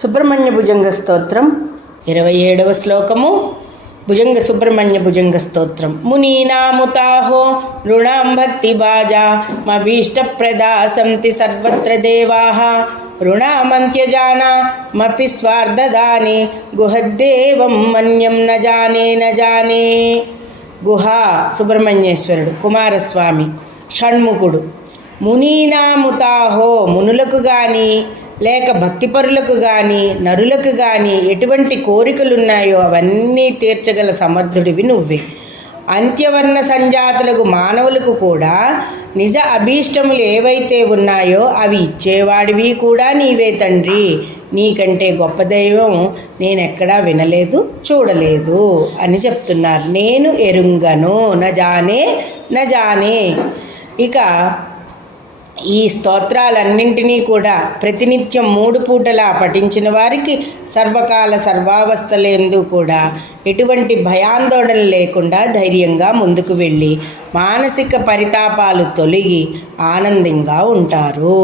సుబ్రహ్మణ్య భుజంగ స్తోత్రం 27వ శ్లోకము. భుజంగ సుబ్రహ్మణ్య భుజంగ స్తోత్రం. మునీనాముతాహో నృణాం భక్తి బాజా మభీష్టప్రదా సంతి సర్వత్ర దేవాః రుణామంత్యజానామపి స్వార్థదాని గుహద్దేవం మన్యం న జానే. గుహ సుబ్రహ్మణ్యేశ్వరుడు, కుమారస్వామి, షణ్ముఖుడు. మునీనాముతాహో మునులకు కానీ లేక భక్తిపరులకు కానీ నరులకు కానీ ఎటువంటి కోరికలున్నాయో అవన్నీ తీర్చగల సమర్థుడివి నువ్వే. అంత్యవర్ణ సంజాతులకు మానవులకు కూడా నిజ అభీష్టములు ఏవైతే ఉన్నాయో అవి ఇచ్చేవాడివి కూడా నీవే తండ్రి. నీకంటే గొప్ప దైవం నేనెక్కడా వినలేదు, చూడలేదు అని చెప్తున్నారు. నేను ఎరుంగను నజానే. ఇక ఈ స్తోత్రాలన్నింటినీ కూడా ప్రతినిత్యం 3 పూటలా పఠించిన వారికి సర్వకాల సర్వావస్థలందు కూడా ఎటువంటి భయాందోళన లేకుండా ధైర్యంగా ముందుకు వెళ్ళి మానసిక పరితాపాలు తొలగి ఆనందంగా ఉంటారు.